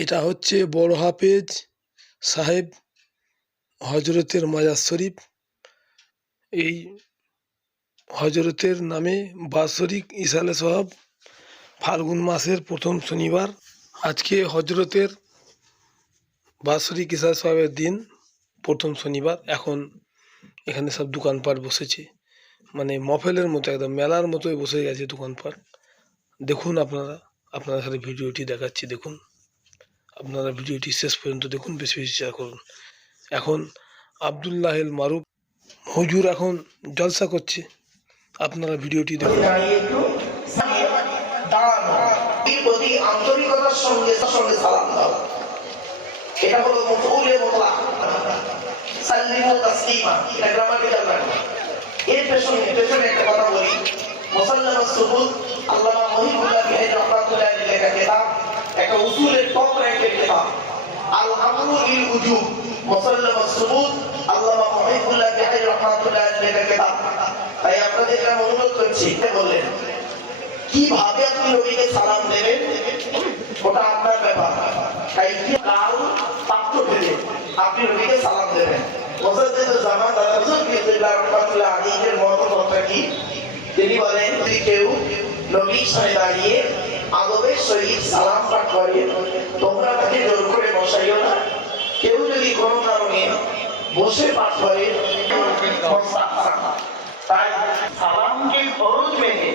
এটা হচ্ছে বড় হাফেজ সাহেব হজরতের মাজার শরীফ। এই হজরতের নামে বাৎসরিক ইসালে সওয়াব ফাল্গুন মাসের প্রথম শনিবার। আজকে হজরতের বাৎসরিক ইসালে সওয়াবের দিন, প্রথম শনিবার। এখন এখানে সব দোকানপাট বসেছে, মানে মফেলের মতো, একদম মেলার মতোই বসে গেছে দোকানপাট। দেখুন আপনাদের সাথে ভিডিওটি দেখাচ্ছি। দেখুন, আপনারা ভিডিওটি শেষ পর্যন্ত দেখুন, বেশি বেশি শেয়ার করুন। এখন আব্দুল্লাহ এল মারুফ হুজুর এখন জলসা করছে, আপনারা ভিডিওটি দেখুন। আন্তরিকতার সঙ্গে সালাম দাও, এটা হলো মফউলে মুতলাক, সাল্লিমু তাসলিমা, এটা গ্রামাটিক্যাল ভার্ব। এর পেছনে একটা কথা বলি। মুসাল্লামাস সুবুত আল্লামা মহিবুল্লাহ বিহারী রাহমাতুল্লাহ আলাইহি লেখা কিতাব, একটা উসুলের টপ র‍্যাঙ্কের কিতাব, আল আমরু বিল উজুব মুসাল্লামাস সুবুত আল্লামা মহিবুল্লাহ বিহারী রাহমাতুল্লাহ আলাইহি লেখা কিতাব। তাই আপনাদেরকে আমি অনুরোধ করছি, বললেন কিভাবে আপনি নবীকে সালাম দেবেন ওটা আপনার ব্যাপার। তাই কাল পাত্র ভেদে আপনি নবীকে সালাম দেবেন। মুজাদ্দিদুল জামান দাদা হুজুর বিল্লাহ রাহমাতুল্লাহ আলাইহির মতটা কি? তিনি বলেন, যদি কেউ নবীর সামনে দাঁড়িয়ে আদবের সহিত সালাম পাঠ করে, তোমরা তাকে জোর করে বসাইও না। কেউ যদি কোনো কারণে বসে পাঠ করে, তাই সালামকে ফরজ মেনে